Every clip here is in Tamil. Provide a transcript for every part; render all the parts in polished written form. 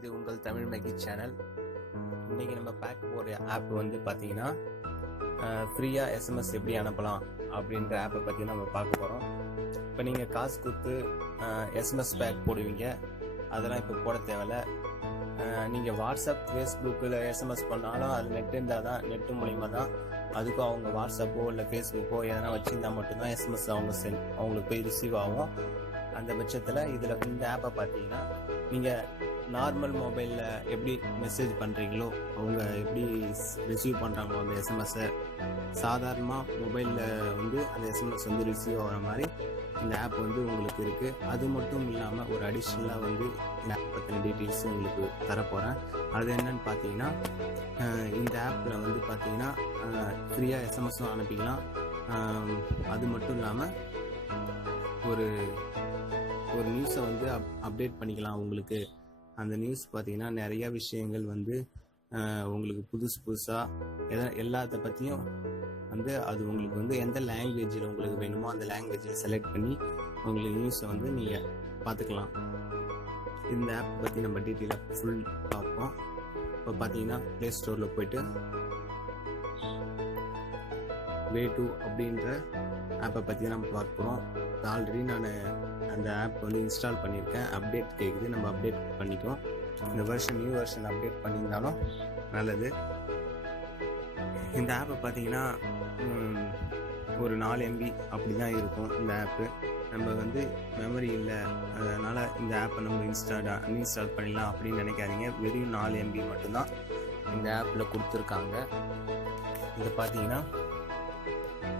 இது உங்கள் தமிழ் மேகி சேனல். இன்றைக்கி நம்ம பார்க்க போகிற ஆப் வந்து பார்த்தீங்கன்னா ஃப்ரீயாக எஸ்எம்எஸ் எப்படி அனுப்பலாம் அப்படின்ற ஆப்பை பற்றி நம்ம பார்க்க போகிறோம். இப்போ நீங்கள் காசு கொடுத்து எஸ்எம்எஸ் பேக் போடுவீங்க, அதெல்லாம் இப்போ போட தேவையில்ல. நீங்கள் வாட்ஸ்அப், ஃபேஸ்புக்கில் எஸ்எம்எஸ் பண்ணாலும் அது நெட் இருந்தால் தான், நெட்டு மூலிமா தான் அதுக்கும் அவங்க வாட்ஸ்அப்போ இல்லை ஃபேஸ்புக்கோ எதனா வச்சுருந்தா மட்டும்தான் எஸ்எம்எஸ் அவங்களுக்கு போய் ரிசீவ் ஆகும். அந்த பட்சத்தில் இதில் இந்த ஆப்பை பார்த்தீங்கன்னா நீங்கள் நார்மல் மொபைலில் எப்படி மெசேஜ் பண்ணுறீங்களோ, அவங்க எப்படி ரிசீவ் பண்ணுறாங்களோ அந்த எஸ்எம்எஸ்ஸை, சாதாரணமாக மொபைலில் வந்து அந்த எஸ்எம்எஸ் வந்து ரிசீவ் ஆகிற மாதிரி இந்த ஆப் வந்து உங்களுக்கு இருக்குது. அது மட்டும் இல்லாமல் ஒரு அடிஷ்னலாக வந்து இந்த ஆப் பற்றின டீட்டெயில்ஸ் உங்களுக்கு தரப்போகிறேன். அது என்னன்னு பார்த்தீங்கன்னா, இந்த ஆப்பில் வந்து பார்த்தீங்கன்னா ஃப்ரீயாக எஸ்எம்எஸும் அனுப்பிக்கலாம். அது மட்டும் இல்லாமல் ஒரு நியூஸை வந்து அப்டேட் பண்ணிக்கலாம். உங்களுக்கு அந்த நியூஸ் பார்த்தீங்கன்னா நிறையா விஷயங்கள் வந்து உங்களுக்கு புதுசாக எல்லாத்த பற்றியும் வந்து அது உங்களுக்கு வந்து எந்த லாங்குவேஜில் உங்களுக்கு வேணுமோ அந்த லாங்குவேஜில் செலக்ட் பண்ணி உங்களுக்கு நியூஸை வந்து நீங்கள் பார்த்துக்கலாம். இந்த ஆப் பற்றி நம்ம டீட்டெயிலாக ஃபுல் பார்ப்போம். இப்போ பார்த்தீங்கன்னா ப்ளே ஸ்டோரில் போய்ட்டு வே2 அப்படின்ற ஆப்பை பற்றி தான் நம்ம பார்க்க போகிறோம். ஆல்ரெடி நான் அந்த ஆப் வந்து இன்ஸ்டால் பண்ணியிருக்கேன். அப்டேட் கேட்குது, நம்ம அப்டேட் பண்ணிட்டோம். இந்த நியூ வெர்ஷன் அப்டேட் பண்ணியிருந்தாலும் நல்லது. இந்த ஆப்பை பார்த்தீங்கன்னா ஒரு 4 MB அப்படி தான் இருக்கும் இந்த ஆப்பு. நம்ம வந்து மெமரி இல்லை, அதனால் இந்த ஆப்பை நம்ம அன்இன்ஸ்டால் பண்ணிடலாம் அப்படின்னு நினைக்காதீங்க. வெறும் 4 MB மட்டும்தான் இந்த ஆப்பில் கொடுத்துருக்காங்க. இதை பார்த்தீங்கன்னா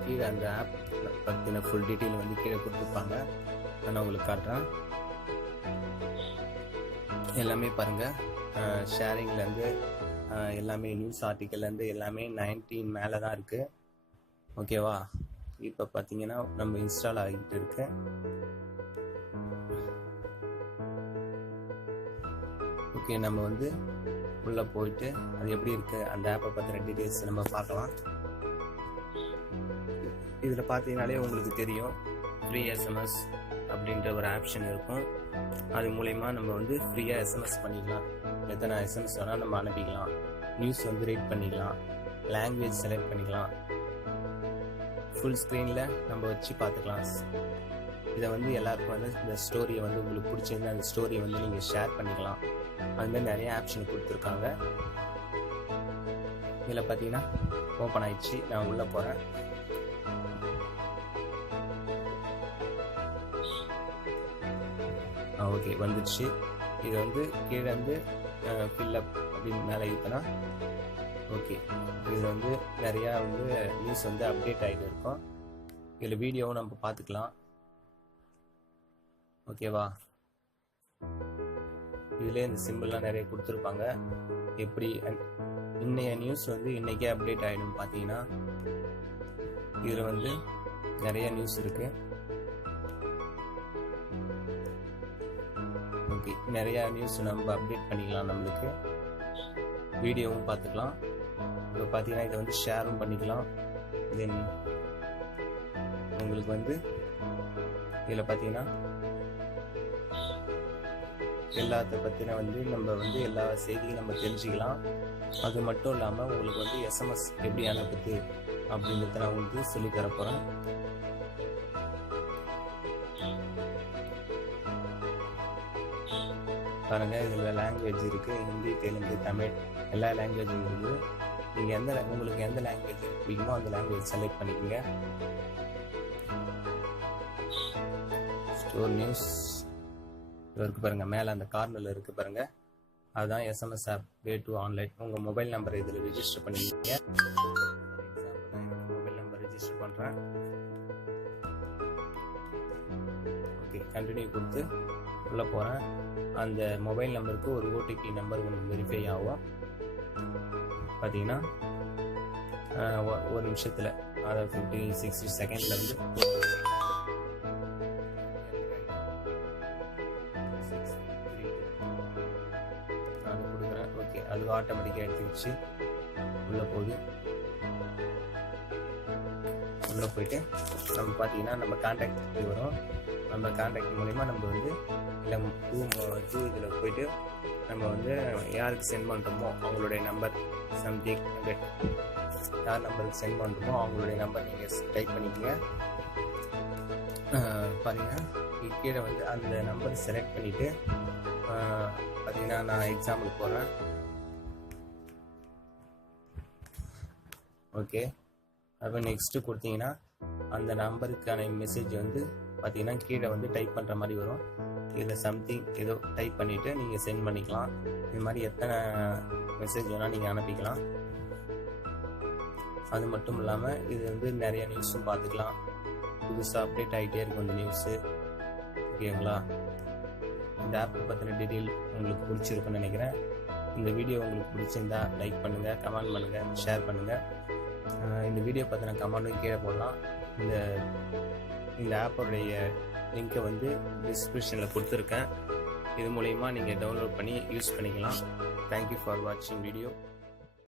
கீழே அந்த ஆப் பற்றின ஃபுல் டீட்டெயில் வந்து கீழே கொடுத்துருப்பாங்க. நான் உங்களுக்கு காட்டுறேன். எல்லாமே பாருங்கள், ஷேரிங்லேருந்து எல்லாமே நியூஸ் ஆர்டிக்கல்லேருந்து எல்லாமே 19 மேலே தான் இருக்குது. ஓகேவா? இப்போ பார்த்தீங்கன்னா நம்ம இன்ஸ்டால் ஆகிட்டு இருக்கு. ஓகே, நம்ம வந்து உள்ளே போயிட்டு அது எப்படி இருக்குது அந்த ஆப்பை பற்றின டீட்டெயில்ஸ் நம்ம பார்க்கலாம். இதில் பார்த்தீங்கனாலே உங்களுக்கு தெரியும், ஃப்ரீ எஸ்எம்எஸ் அப்படின்ற ஒரு ஆப்ஷன் இருக்கும். அது மூலயமா நம்ம வந்து ஃப்ரீயாக எஸ்எம்எஸ் பண்ணிக்கலாம். எத்தனை எஸ்எம்எஸ் வேணால் நம்ம அனுப்பிக்கலாம். நியூஸ் வந்து ரீட் பண்ணிக்கலாம், லாங்குவேஜ் செலக்ட் பண்ணிக்கலாம், ஃபுல் ஸ்க்ரீனில் நம்ம வச்சு பார்த்துக்கலாம். இதை வந்து எல்லாருக்கும் வந்து இந்த ஸ்டோரியை வந்து உங்களுக்கு பிடிச்சிருந்தா அந்த ஸ்டோரியை வந்து நீங்கள் ஷேர் பண்ணிக்கலாம். அதுமாதிரி நிறைய ஆப்ஷன் கொடுத்துருக்காங்க. இதில் பார்த்தீங்கன்னா ஓப்பன் ஆயிடுச்சு. நான் உள்ளே போகிறேன். ஓகே, வந்துடுச்சு. இது வந்து கீழே வந்து ஃபில்லப் அப்படின்னு மேலே இருக்குன்னா ஓகே. இதில் வந்து நிறையா வந்து நியூஸ் வந்து அப்டேட் ஆகிட்டு இருக்கும். இதில் வீடியோவும் நம்ம பார்த்துக்கலாம். ஓகேவா? இதில் இந்த சிம்பிள்லாம் நிறைய கொடுத்துருப்பாங்க. எப்படி இன்னைய நியூஸ் வந்து இன்றைக்கே அப்டேட் ஆகிடும் பார்த்தீங்கன்னா இதில் வந்து நிறைய நியூஸ் இருக்குது. ஓகே, நிறையா நியூஸ் நம்ம அப்டேட் பண்ணிக்கலாம். நம்மளுக்கு வீடியோவும் பார்த்துக்கலாம். இப்போ பார்த்தீங்கன்னா இதை வந்து ஷேரும் பண்ணிக்கலாம். தென் உங்களுக்கு வந்து இதில் பார்த்தீங்கன்னா எல்லாத்த பற்றின வந்து நம்ம வந்து எல்லா செய்தியும் நம்ம தெரிஞ்சுக்கலாம். அது மட்டும் இல்லாமல் உங்களுக்கு வந்து எஸ்எம்எஸ் எப்படி அனுப்புது அப்படின்றத நான் உங்களுக்கு சொல்லித்தர போகிறேன். பாருங்கள், இதில் லாங்குவேஜ் இருக்குது. ஹிந்தி, தெலுங்கு, தமிழ் எல்லா லாங்குவேஜும் இருக்குது. நீங்கள் உங்களுக்கு எந்த லாங்குவேஜ் பிடிக்குமோ அந்த லாங்குவேஜ் செலக்ட் பண்ணிக்கோங்க. ஸ்டோர் நியூஸ் இருக்குது பாருங்கள், மேலே அந்த கார்னரில் இருக்குது பாருங்கள். அதுதான் எஸ்எம்எஸ் ஆப் வே2 ஆன்லைன். உங்கள் மொபைல் நம்பரை இதில் ரிஜிஸ்டர் பண்ணிக்கோங்க. மொபைல் நம்பர் ரிஜிஸ்டர் பண்ணுறேன். ஓகே, கண்டினியூ கொடுத்து உள்ளே போகிறேன். அந்த மொபைல் நம்பருக்கு ஒரு OTP நம்பர் உங்களுக்கு வெரிஃபை ஆகும். பார்த்தீங்கன்னா ஒரு நிமிஷத்தில், அதாவது 50-60 செகண்டில் வந்து நான் கொடுக்குறேன். ஓகே, அது ஆட்டோமேட்டிக்காக எடுத்துக்கிச்சு. உள்ளே உள்ளே போயிட்டு நம்ம பார்த்தீங்கன்னா நம்ம கான்டாக்ட் வரும். நம்ம கான்டாக்ட் மூலிமா நம்ம வந்து இல்லை டூ இதில் போயிட்டு நம்ம வந்து யாருக்கு சென்ட் பண்ணுறோமோ அவங்களுடைய நம்பர் சம்திங் யார் நம்பருக்கு சென்ட் பண்ணுறோமோ அவங்களுடைய நம்பர் நீங்கள் டைப் பண்ணிக்கோங்க. பார்த்தீங்கன்னா கீழே வந்து அந்த நம்பர் செலக்ட் பண்ணிவிட்டு பார்த்தீங்கன்னா நான் எக்ஸாம்பிள் போகிறேன். ஓகே, அப்போ நெக்ஸ்ட்டு கொடுத்தீங்கன்னா அந்த நம்பருக்கான மெசேஜ் வந்து பார்த்தீங்கன்னா கீழே வந்து டைப் பண்ணுற மாதிரி வரும். இதில் சம்திங் ஏதோ டைப் பண்ணிவிட்டு நீங்கள் சென்ட் பண்ணிக்கலாம். இது மாதிரி எத்தனை மெசேஜ் வேணால் நீங்கள் அனுப்பிக்கலாம். அது மட்டும் இல்லாமல் இது வந்து நிறைய நியூஸும் பார்த்துக்கலாம். புதுசாக அப்டேட் ஆகிட்டே இருக்கும் இந்த நியூஸு. ஓகேங்களா? இந்த ஆப்பை பற்றின டீட்டெயில் உங்களுக்கு பிடிச்சிருக்குன்னு நினைக்கிறேன். இந்த வீடியோ உங்களுக்கு பிடிச்சிருந்தா லைக் பண்ணுங்கள், கமெண்ட் பண்ணுங்கள், ஷேர் பண்ணுங்கள். இந்த வீடியோ பற்றின கமெண்ட்டும் கீழே போடலாம். இந்த ஆப்போடைய லிங்க்கை வந்து டிஸ்கிரிப்ஷனில் கொடுத்துருக்கேன். இது மூலயமா நீங்கள் டவுன்லோட் பண்ணி யூஸ் பண்ணிக்கலாம். தேங்க்யூ ஃபார் வாட்சிங் வீடியோ.